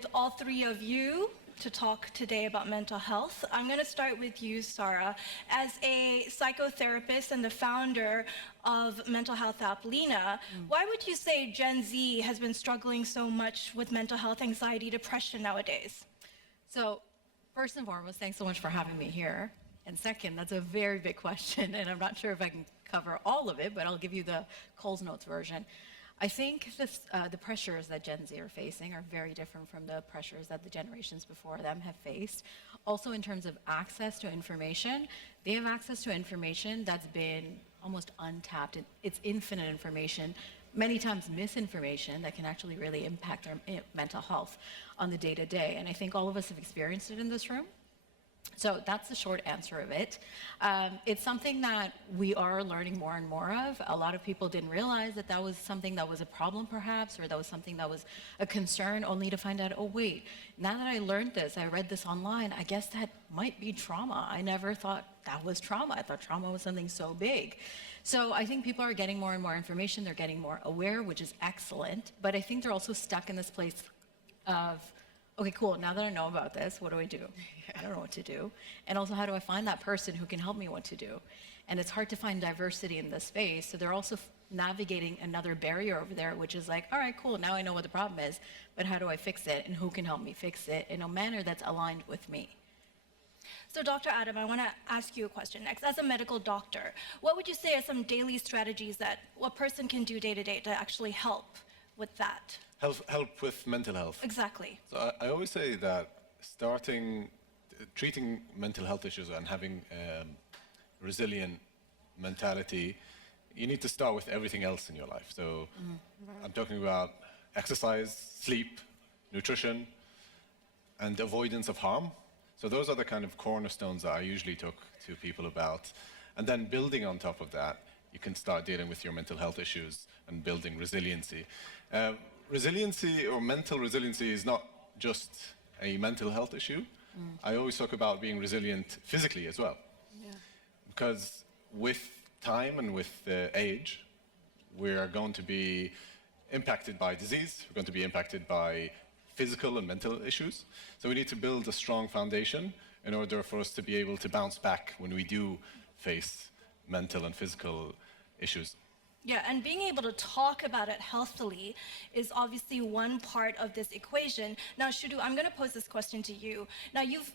with all three of you to talk today about mental health. I'm going to start with you, Sarah. As a psychotherapist and the founder of mental health app Lena, why would you say Gen Z has been struggling so much with mental health, anxiety, depression nowadays? So, first and foremost, thanks so much for having me here. And second, that's a very big question, and I'm not sure if I can cover all of it, but I'll give you the Coles Notes version. I think the pressures that Gen Z are facing are very different from the pressures that the generations before them have faced. Also, in terms of access to information, they have access to information that's been almost untapped. It's infinite information, many times misinformation that can actually really impact their mental health on the day-to-day. And I think all of us have experienced it in this room. So that's the short answer of it. It's something that we are learning more and more of. A lot of people didn't realize that that was something that was a problem perhaps, or that was something that was a concern, only to find out, oh wait, now that I learned this, I read this online, I guess that might be trauma. I never thought that was trauma. I thought trauma was something so big. So I think people are getting more and more information, they're getting more aware, which is excellent, but I think they're also stuck in this place of, okay, cool, now that I know about this, what do I do? I don't know what to do. And also, how do I find that person who can help me what to do? And it's hard to find diversity in this space, so they're also navigating another barrier over there, which is like, all right, cool, now I know what the problem is, but how do I fix it, and who can help me fix it in a manner that's aligned with me? So Dr. Adam, I want to ask you a question next. As a medical doctor, what would you say are some daily strategies that a person can do day to day to actually help with that? Help with mental health. Exactly. So I always say that treating mental health issues and having resilient mentality, you need to start with everything else in your life. So I'm talking about exercise, sleep, nutrition, and avoidance of harm. So those are the kind of cornerstones that I usually talk to people about. And then building on top of that, you can start dealing with your mental health issues and building resiliency. Resiliency or mental resiliency is not just a mental health issue. I always talk about being resilient physically as well. Yeah. Because with time and with age, we are going to be impacted by disease, we're going to be impacted by physical and mental issues. So we need to build a strong foundation in order for us to be able to bounce back when we do face mental and physical issues. Yeah, and being able to talk about it healthily is obviously one part of this equation. Now, Shudu, I'm going to pose this question to you. Now, you've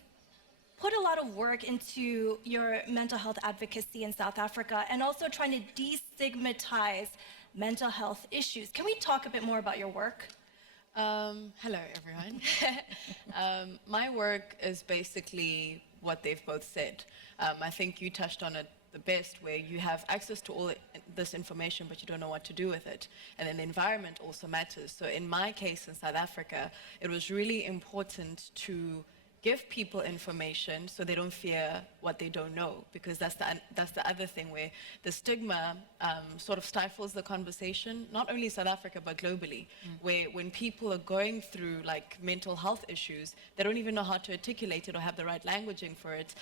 put a lot of work into your mental health advocacy in South Africa and also trying to destigmatize mental health issues. Can we talk a bit more about your work? Hello, everyone. My work is basically what they've both said. I think you touched on it the best, where you have access to all this information, but you don't know what to do with it. And then the environment also matters. So in my case in South Africa, it was really important to give people information so they don't fear what they don't know, because that's the other thing, where the stigma sort of stifles the conversation, not only South Africa but globally, where when people are going through like mental health issues, they don't even know how to articulate it or have the right languaging for it,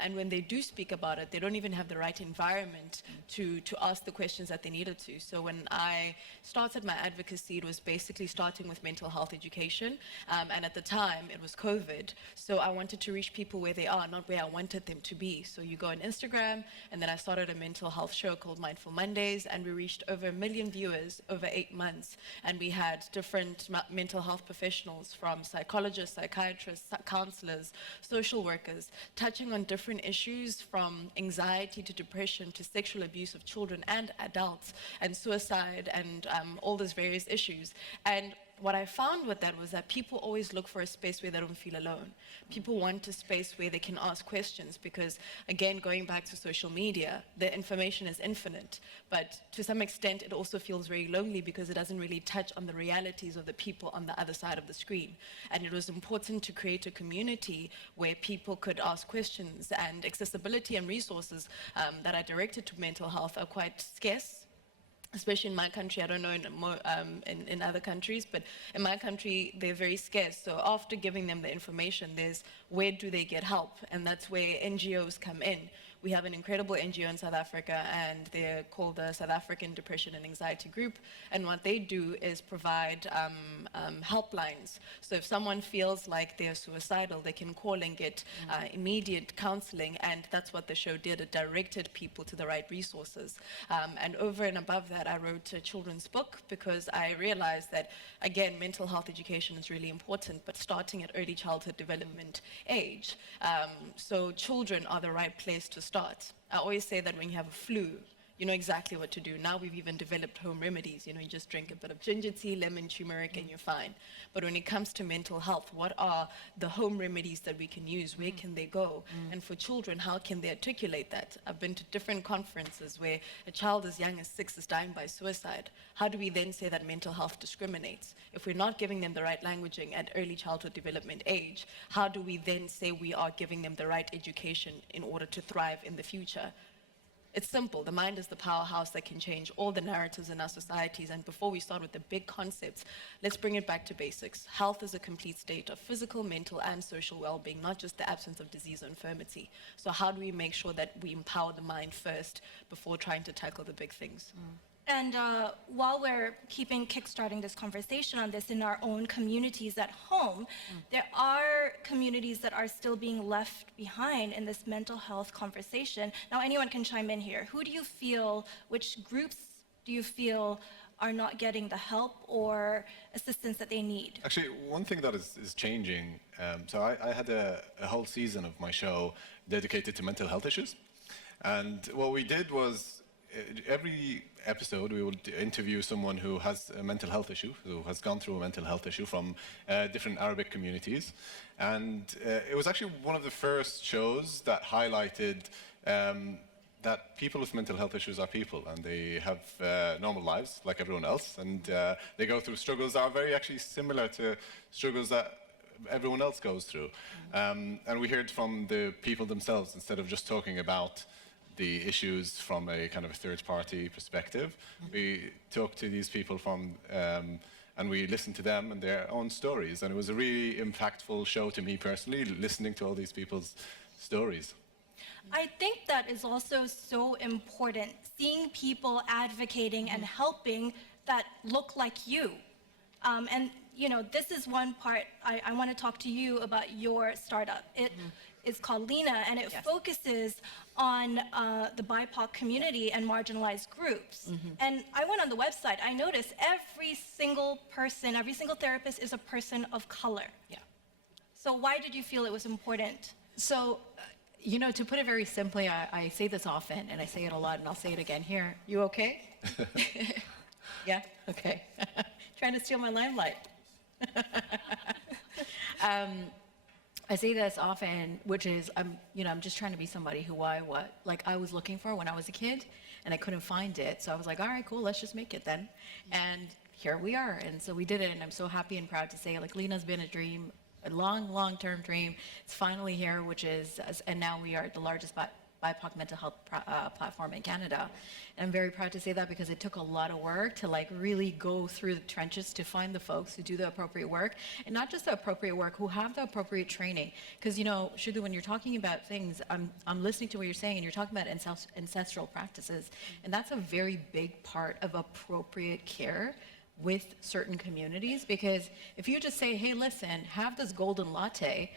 and when they do speak about it, they don't even have the right environment to ask the questions that they needed to. So when I started my advocacy, it was basically starting with mental health education, and at the time it was COVID, so I wanted to reach people where they are, not where I wanted them to be. So you go on Instagram, and then I started a mental health show called Mindful Mondays, and we reached over 1 million viewers over 8 months. And we had different mental health professionals, from psychologists, psychiatrists, counselors, social workers, touching on different issues from anxiety to depression to sexual abuse of children and adults, and suicide, and all those various issues. And what I found with that was that people always look for a space where they don't feel alone. People want a space where they can ask questions, because, again, going back to social media, the information is infinite, but to some extent it also feels very lonely because it doesn't really touch on the realities of the people on the other side of the screen. And it was important to create a community where people could ask questions, and accessibility and resources that are directed to mental health are quite scarce. Especially in my country, I don't know in other countries, but in my country, they're very scarce. So after giving them the information, there's where do they get help? And that's where NGOs come in, We have an incredible NGO in South Africa, and they're called the South African Depression and Anxiety Group. And what they do is provide helplines. So if someone feels like they're suicidal, they can call and get immediate counseling, and that's what the show did. It directed people to the right resources. And over and above that, I wrote a children's book because I realized that, again, mental health education is really important, but starting at early childhood development age. So children are the right place to start. I always say that when you have a flu, you know exactly what to do. Now we've even developed home remedies. You know, you just drink a bit of ginger tea, lemon, turmeric, and you're fine. But when it comes to mental health, what are the home remedies that we can use? Where can they go? And for children, how can they articulate that? I've been to different conferences where a child as young as 6 is dying by suicide. How do we then say that mental health discriminates? If we're not giving them the right languaging at early childhood development age, how do we then say we are giving them the right education in order to thrive in the future? It's simple. The mind is the powerhouse that can change all the narratives in our societies. And before we start with the big concepts, let's bring it back to basics. Health is a complete state of physical, mental, and social well-being, not just the absence of disease or infirmity. So how do we make sure that we empower the mind first before trying to tackle the big things? And while we're kickstarting this conversation on this in our own communities at home, there are communities that are still being left behind in this mental health conversation. Now, anyone can chime in here. Who do you feel, which groups do you feel are not getting the help or assistance that they need? Actually, one thing that is changing, so I had a whole season of my show dedicated to mental health issues. And what we did was, every episode we would interview someone who has a mental health issue, who has gone through a mental health issue from different Arabic communities. And it was actually one of the first shows that highlighted that people with mental health issues are people, and they have normal lives like everyone else, and they go through struggles that are very actually similar to struggles that everyone else goes through. And we heard from the people themselves instead of just talking about the issues from a kind of a third-party perspective. We talked to these people from, and we listened to them and their own stories. And it was a really impactful show to me personally, listening to all these people's stories. I think that is also so important, seeing people advocating and helping that look like you. And you know, this is one part I want to talk to you about your startup. It is called Lena, and it focuses on the BIPOC community and marginalized groups. And I went on the website, I noticed every single person, every single therapist is a person of color. Yeah. So why did you feel it was important? So, you know, to put it very simply, I say this often, and I say it a lot, and I'll say it again here. You okay? Yeah? Okay. Trying to steal my limelight. I say this often, which is, I'm just trying to be somebody who I was looking for when I was a kid, and I couldn't find it. So I was like, all right, cool, let's just make it then. And here we are. And so we did it, and I'm so happy and proud to say, like, Lena's been a dream, a long-term dream. It's finally here, and now we are the largest BIPOC mental health platform in Canada. And I'm very proud to say that because it took a lot of work to like really go through the trenches to find the folks who do the appropriate work, and not just the appropriate work, who have the appropriate training. Because, you know, Shudhu, when you're talking about things, I'm listening to what you're saying, and you're talking about ancestral practices, and that's a very big part of appropriate care with certain communities. Because if you just say, hey, listen, have this golden latte,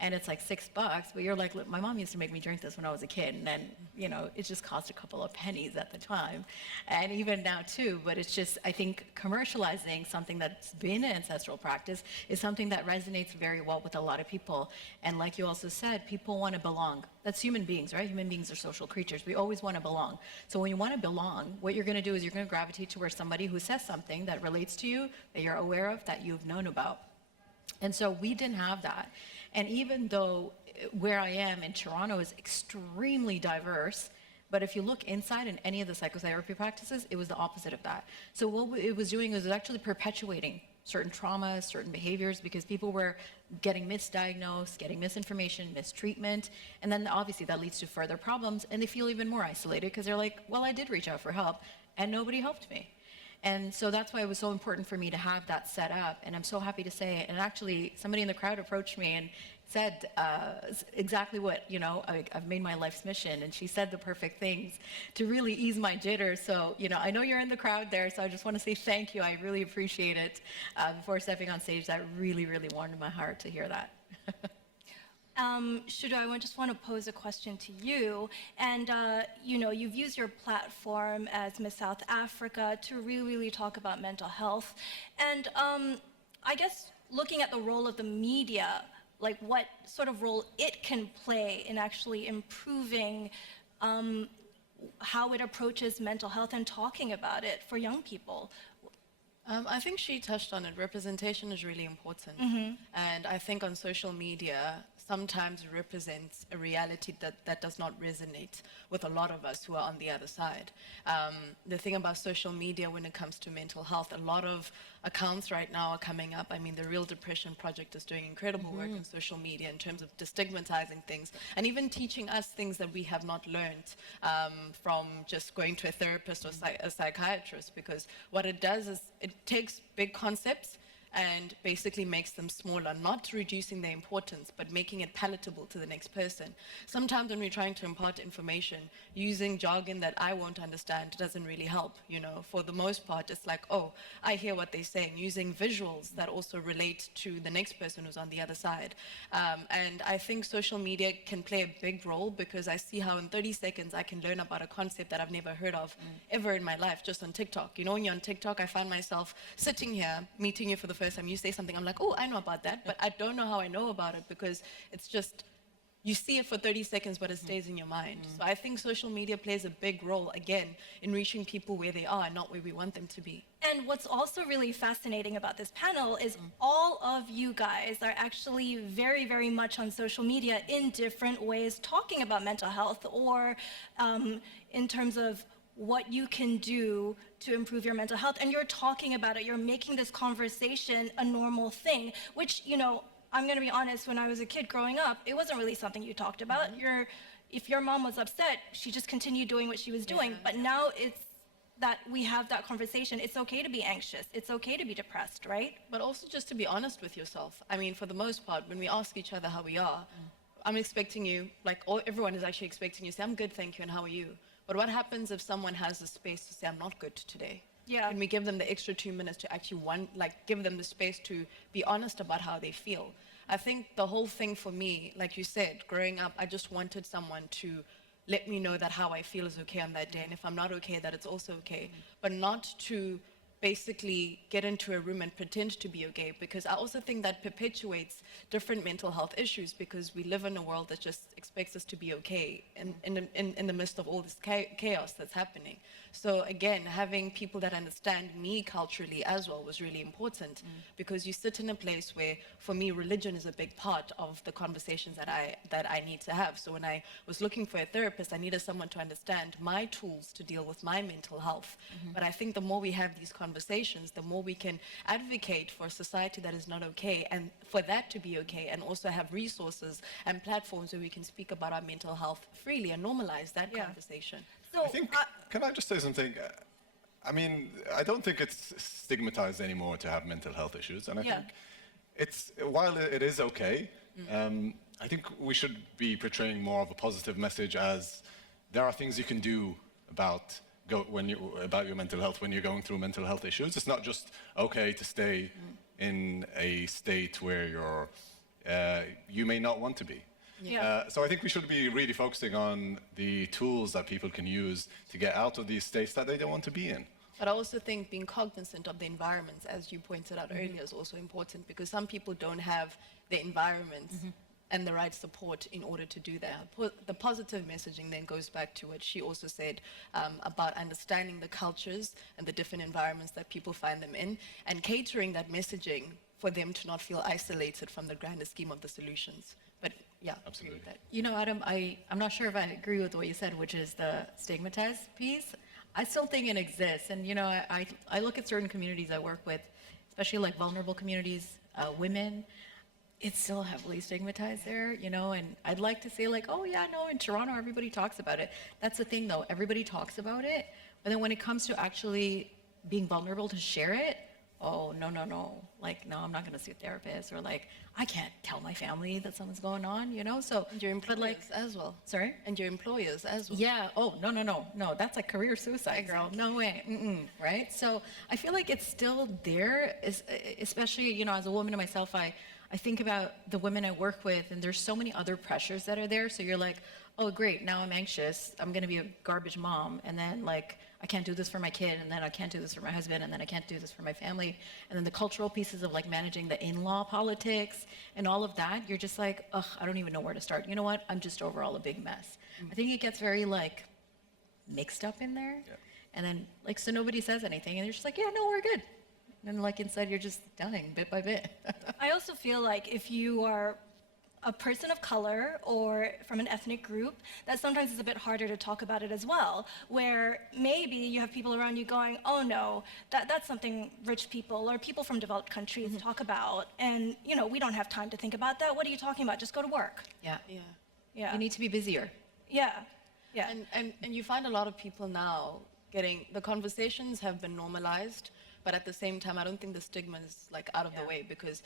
and it's like $6, but you're like, look, my mom used to make me drink this when I was a kid, and then, you know, it just cost a couple of pennies at the time, and even now too. But it's just, I think commercializing something that's been an ancestral practice is something that resonates very well with a lot of people. And like you also said, people want to belong. That's human beings, right? Human beings are social creatures. We always want to belong. So when you want to belong, what you're going to do is you're going to gravitate towards somebody who says something that relates to you, that you're aware of, that you've known about. And so we didn't have that. And even though where I am in Toronto is extremely diverse, but if you look inside in any of the psychotherapy practices, it was the opposite of that. So what it was doing was actually perpetuating certain traumas, certain behaviors, because people were getting misdiagnosed, getting misinformation, mistreatment, and then obviously that leads to further problems, and they feel even more isolated because they're like, well, I did reach out for help, and nobody helped me. And so that's why it was so important for me to have that set up. And I'm so happy to say, and actually somebody in the crowd approached me and said exactly what, I've made my life's mission. And she said the perfect things to really ease my jitters. So, I know you're in the crowd there, so I just want to say thank you. I really appreciate it. Before stepping on stage, that really, really warmed my heart to hear that. Shudo, I just want to pose a question to you. And, you've used your platform as Miss South Africa to really talk about mental health. And I guess looking at the role of the media, like what sort of role it can play in actually improving how it approaches mental health and talking about it for young people. I think she touched on it. Representation is really important. And I think on social media, sometimes represents a reality that does not resonate with a lot of us who are on the other side. The thing about social media when it comes to mental health, a lot of accounts right now are coming up. I mean, the Real Depression Project is doing incredible work in social media in terms of destigmatizing things and even teaching us things that we have not learned from just going to a therapist or a psychiatrist, because what it does is it takes big concepts and basically makes them smaller, not reducing their importance, but making it palatable to the next person. Sometimes when we're trying to impart information, using jargon that I won't understand doesn't really help, For the most part, it's like, oh, I hear what they're saying, using visuals that also relate to the next person who's on the other side. And I think social media can play a big role, because I see how in 30 seconds I can learn about a concept that I've never heard of ever in my life, just on TikTok. When you're on TikTok, I find myself sitting here, meeting you for the first time, you say something, I'm like, oh, I know about that, but I don't know how I know about it, because it's just, you see it for 30 seconds, but it stays in your mind. So I think social media plays a big role, again, in reaching people where they are, not where we want them to be. And what's also really fascinating about this panel is all of you guys are actually very, very much on social media in different ways, talking about mental health, or in terms of what you can do to improve your mental health. And you're talking about it, you're making this conversation a normal thing, which, I'm gonna be honest, when I was a kid growing up, it wasn't really something you talked about. If your mom was upset, she just continued doing what she was doing. But now it's that we have that conversation. It's okay to be anxious. It's okay to be depressed, right? But also just to be honest with yourself. I mean, for the most part, when we ask each other how we are, I'm expecting you, everyone is actually expecting you to say, I'm good, thank you, and how are you? But what happens if someone has the space to say, I'm not good today? Yeah. And we give them the extra 2 minutes to actually give them the space to be honest about how they feel. I think the whole thing for me, like you said, growing up, I just wanted someone to let me know that how I feel is okay on that day. And if I'm not okay, that it's also okay. But not to basically get into a room and pretend to be okay, because I also think that perpetuates different mental health issues, because we live in a world that just expects us to be okay in the midst of all this chaos that's happening. So again, having people that understand me culturally as well was really important, because you sit in a place where, for me, religion is a big part of the conversations that I need to have. So when I was looking for a therapist, I needed someone to understand my tools to deal with my mental health. But I think the more we have these conversations, the more we can advocate for a society that is not okay, and for that to be okay, and also have resources and platforms where we can speak about our mental health freely and normalize that conversation. So I think, can I just say something? I mean, I don't think it's stigmatized anymore to have mental health issues. And I think while it is okay, I think we should be portraying more of a positive message, as there are things you can do about your mental health when you're going through mental health issues. It's not just okay to stay in a state where you may not want to be. So I think we should be really focusing on the tools that people can use to get out of these states that they don't want to be in. But I also think being cognizant of the environments, as you pointed out earlier, is also important, because some people don't have the environments and the right support in order to do that. The positive messaging then goes back to what she also said about understanding the cultures and the different environments that people find them in, and catering that messaging for them to not feel isolated from the grander scheme of the solutions. But yeah, absolutely. Adam, I'm not sure if I agree with what you said, which is the stigmatized piece. I still think it exists. And, I look at certain communities I work with, especially like vulnerable communities, women, it's still heavily stigmatized there, and I'd like to say oh yeah, no, in Toronto, everybody talks about it. That's the thing though, everybody talks about it, but then when it comes to actually being vulnerable to share it, oh, no, no, no. Like, no, I'm not going to see a therapist. Or like, I can't tell my family that something's going on, you know? So, And your but employers like, as well. sorry? And your employers as well. Yeah. Oh, no, no, no, no. That's like career suicide, girl. No way. Mm-mm, right? So I feel like it's still there, especially, you know, as a woman myself, I think about the women I work with, and there's so many other pressures that are there. So you're like, oh, great, now I'm anxious. I'm going to be a garbage mom. And then, like, I can't do this for my kid. And then I can't do this for my husband. And then I can't do this for my family. And then the cultural pieces of, like, managing the in-law politics and all of that. You're just like, ugh, I don't even know where to start. You know what? I'm just overall a big mess. I think it gets very, like, mixed up in there. Yeah. And then, like, so nobody says anything. And you're just like, yeah, no, we're good. And, like, inside, you're just dying bit by bit. I also feel like if you are a person of color or from an ethnic group, that sometimes is a bit harder to talk about it as well, where maybe you have people around you going, oh no, that's something rich people or people from developed countries talk about, and you know, we don't have time to think about that. What are you talking about? Just go to work. Yeah. Yeah. Yeah. You need to be busier. Yeah. Yeah. And you find a lot of people now the conversations have been normalized, but at the same time, I don't think the stigma is like out of the way, because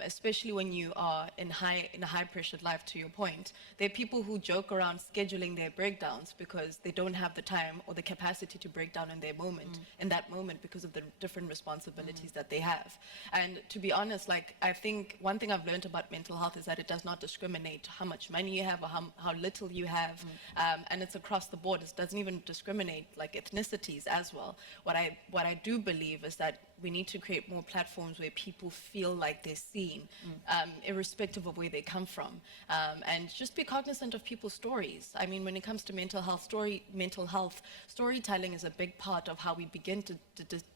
especially when you are in a high pressured life, to your point, there are people who joke around scheduling their breakdowns because they don't have the time or the capacity to break down in that moment because of the different responsibilities that they have. And to be honest, like, I think one thing I've learned about mental health is that it does not discriminate how much money you have or how little you have, and it's across the board. It doesn't even discriminate like ethnicities as well. What I do believe is that we need to create more platforms where people feel like they're seen, irrespective of where they come from, and just be cognizant of people's stories. I mean, when it comes to mental health, storytelling is a big part of how we begin to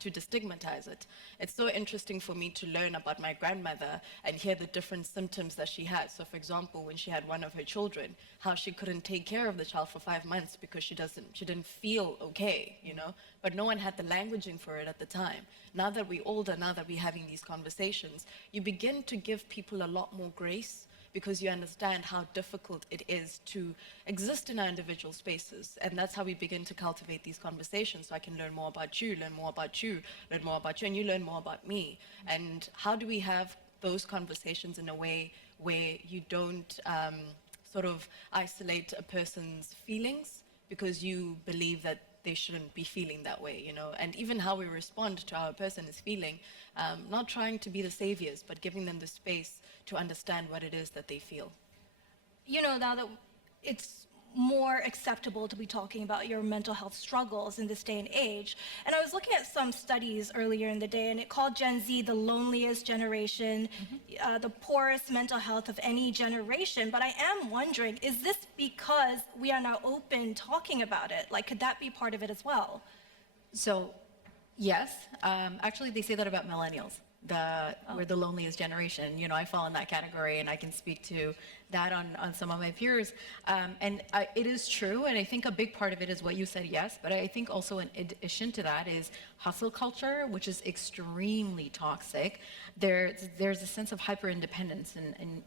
destigmatize it. It's so interesting for me to learn about my grandmother and hear the different symptoms that she had. So, for example, when she had one of her children, how she couldn't take care of the child for 5 months because she didn't feel okay, you know, but no one had the languaging for it at the time. Now that we're older, now that we're having these conversations, you begin to give people a lot more grace, because you understand how difficult it is to exist in our individual spaces. And that's how we begin to cultivate these conversations. So I can learn more about you, learn more about you, learn more about you, and you learn more about me. And how do we have those conversations in a way where you don't sort of isolate a person's feelings because you believe that they shouldn't be feeling that way, you know, and even how we respond to how a person is feeling, not trying to be the saviors, but giving them the space to understand what it is that they feel. You know, now that it's more acceptable to be talking about your mental health struggles in this day and age. And I was looking at some studies earlier in the day, and it called Gen Z the loneliest generation, the poorest mental health of any generation. But I am wondering, is this because we are now open talking about it? Like, could that be part of it as well? So, yes. Actually, they say that about millennials. We're the loneliest generation. You know, I fall in that category, and I can speak to that on some of my peers. It is true, and I think a big part of it is what you said, yes, but I think also in addition to that is hustle culture, which is extremely toxic. There's a sense of hyper-independence, and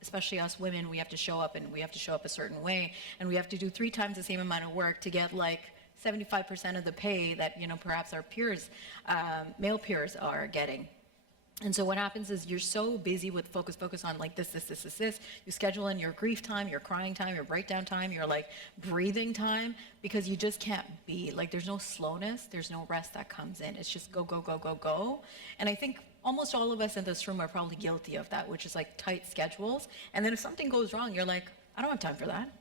especially us women, we have to show up, and we have to show up a certain way, and we have to do 3 times the same amount of work to get like 75% of the pay that, you know, perhaps our peers, male peers are getting. And so what happens is you're so busy with focus on like this. You schedule in your grief time, your crying time, your breakdown time, your like breathing time, because you just can't be, like, there's no slowness, there's no rest that comes in. It's just go, go, go, go, go. And I think almost all of us in this room are probably guilty of that, which is like tight schedules. And then if something goes wrong, you're like, I don't have time for that.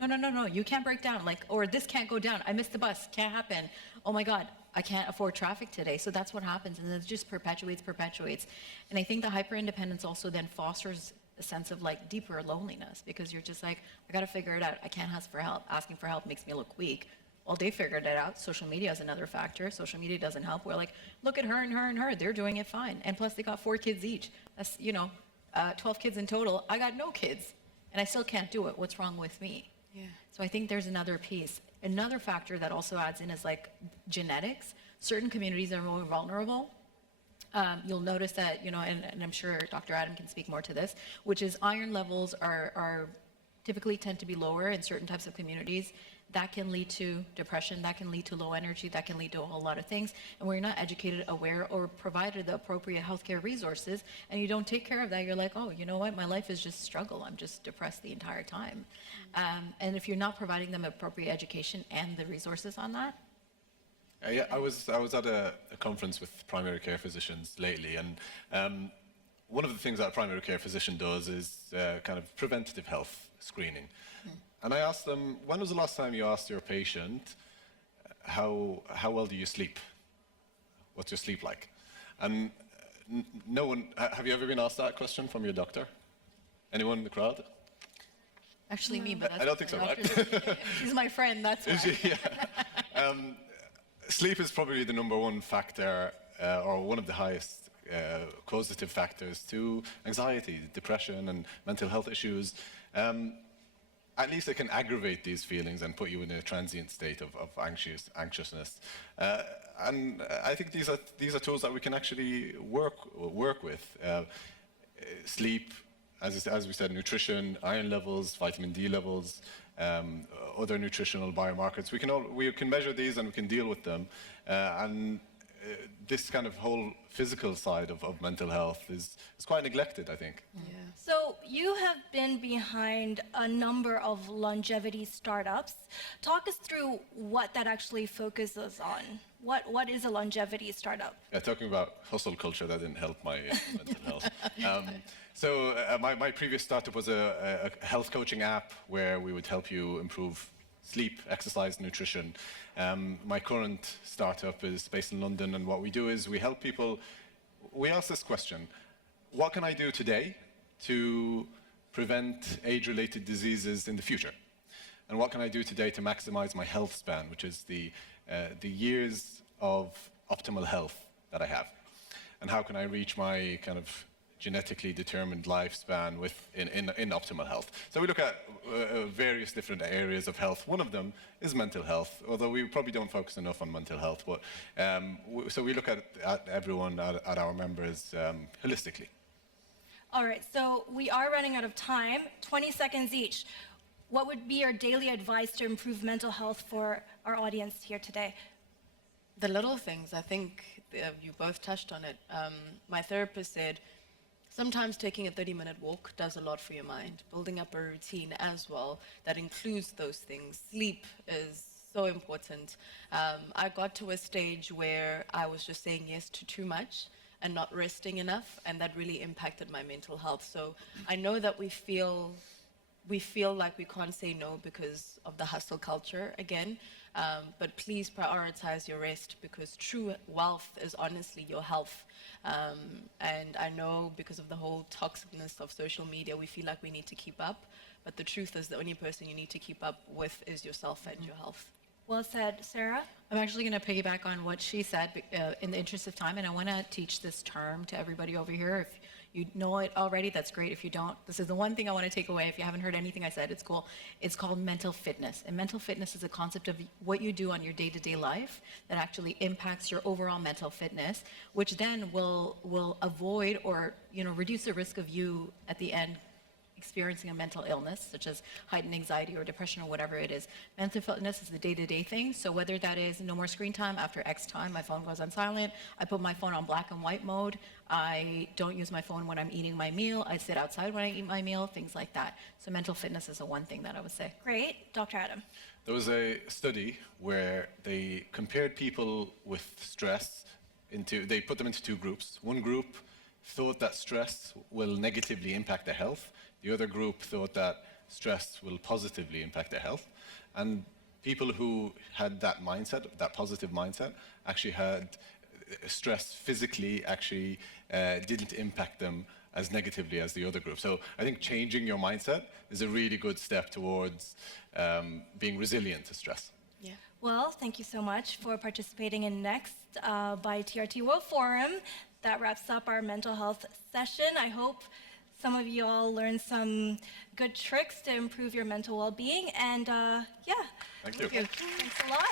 No, you can't break down, like, or this can't go down. I missed the bus, can't happen. Oh my God, I can't afford traffic today. So that's what happens, and it just perpetuates. And I think the hyper-independence also then fosters a sense of like deeper loneliness, because you're just like, I gotta figure it out. I can't ask for help. Asking for help makes me look weak. Well, they figured it out. Social media is another factor. Social media doesn't help. We're like, look at her and her and her. They're doing it fine. And plus they got 4 kids each. That's, 12 kids in total. I got no kids, and I still can't do it. What's wrong with me? Yeah. So I think there's another piece. Another factor that also adds in is like genetics. Certain communities are more vulnerable. You'll notice that, and I'm sure Dr. Adam can speak more to this, which is iron levels are typically tend to be lower in certain types of communities that can lead to depression, that can lead to low energy, that can lead to a whole lot of things. And when you're not educated, aware, or provided the appropriate healthcare resources, and you don't take care of that, you're like, oh, you know what, my life is just struggle. I'm just depressed the entire time. And if you're not providing them appropriate education and the resources on that. Yeah, I was at a conference with primary care physicians lately, and one of the things that a primary care physician does is kind of preventative health screening. And I asked them, when was the last time you asked your patient, how well do you sleep? What's your sleep like? And no one, have you ever been asked that question from your doctor? Anyone in the crowd? Actually me, but that's I don't think so, right? She's my friend, that's why. Yeah. Sleep is probably the number one factor, or one of the highest causative factors to anxiety, depression, and mental health issues. At least it can aggravate these feelings and put you in a transient state of anxiousness. And I think these are tools that we can actually work with. Sleep, as we said, nutrition, iron levels, vitamin D levels, other nutritional biomarkers. We can measure these and we can deal with them. This kind of whole physical side of mental health is quite neglected, I think. Yeah. So you have been behind a number of longevity startups. Talk us through what that actually focuses on. What is a longevity startup? Yeah, talking about hustle culture, that didn't help my mental health. My previous startup was a health coaching app where we would help you improve sleep, exercise, nutrition. My current startup is based in London, and what we do is we help people. We ask this question: what can I do today to prevent age-related diseases in the future? And what can I do today to maximize my health span, which is the years of optimal health that I have? And how can I reach my kind of genetically determined lifespan in optimal health? So we look at various different areas of health. One of them is mental health, although we probably don't focus enough on mental health. But so we look at everyone, at our members, holistically. All right, so we are running out of time. 20 seconds each. What would be your daily advice to improve mental health for our audience here today? The little things, I think you both touched on it. My therapist said, sometimes taking a 30-minute walk does a lot for your mind. Building up a routine as well that includes those things. Sleep is so important. I got to a stage where I was just saying yes to too much and not resting enough, and that really impacted my mental health. So I know that we feel like we can't say no because of the hustle culture again, but please prioritize your rest, because true wealth is honestly your health. And I know because of the whole toxicness of social media, we feel like we need to keep up, but the truth is the only person you need to keep up with is yourself and your health. Well said. Sarah? I'm actually going to piggyback on what she said in the interest of time, and I want to teach this term to everybody over here. If you know it already, that's great. If you don't, this is the one thing I want to take away. If you haven't heard anything I said, it's cool. It's called mental fitness. And mental fitness is a concept of what you do on your day-to-day life that actually impacts your overall mental fitness, which then will avoid or reduce the risk of you at the end experiencing a mental illness, such as heightened anxiety or depression or whatever it is. Mental fitness is the day-to-day thing. So whether that is no more screen time after X time, my phone goes on silent, I put my phone on black and white mode, I don't use my phone when I'm eating my meal, I sit outside when I eat my meal, things like that. So mental fitness is the one thing that I would say. Great. Dr. Adam? There was a study where they compared people with stress they put them into two groups. One group thought that stress will negatively impact their health. The other group thought that stress will positively impact their health. And people who had that mindset, that positive mindset, actually had stress physically actually didn't impact them as negatively as the other group. So I think changing your mindset is a really good step towards being resilient to stress. Yeah. Well, thank you so much for participating in Next by TRT World Forum. That wraps up our mental health session. I hope some of you all learned some good tricks to improve your mental well-being. And yeah. Thank you. Thanks a lot.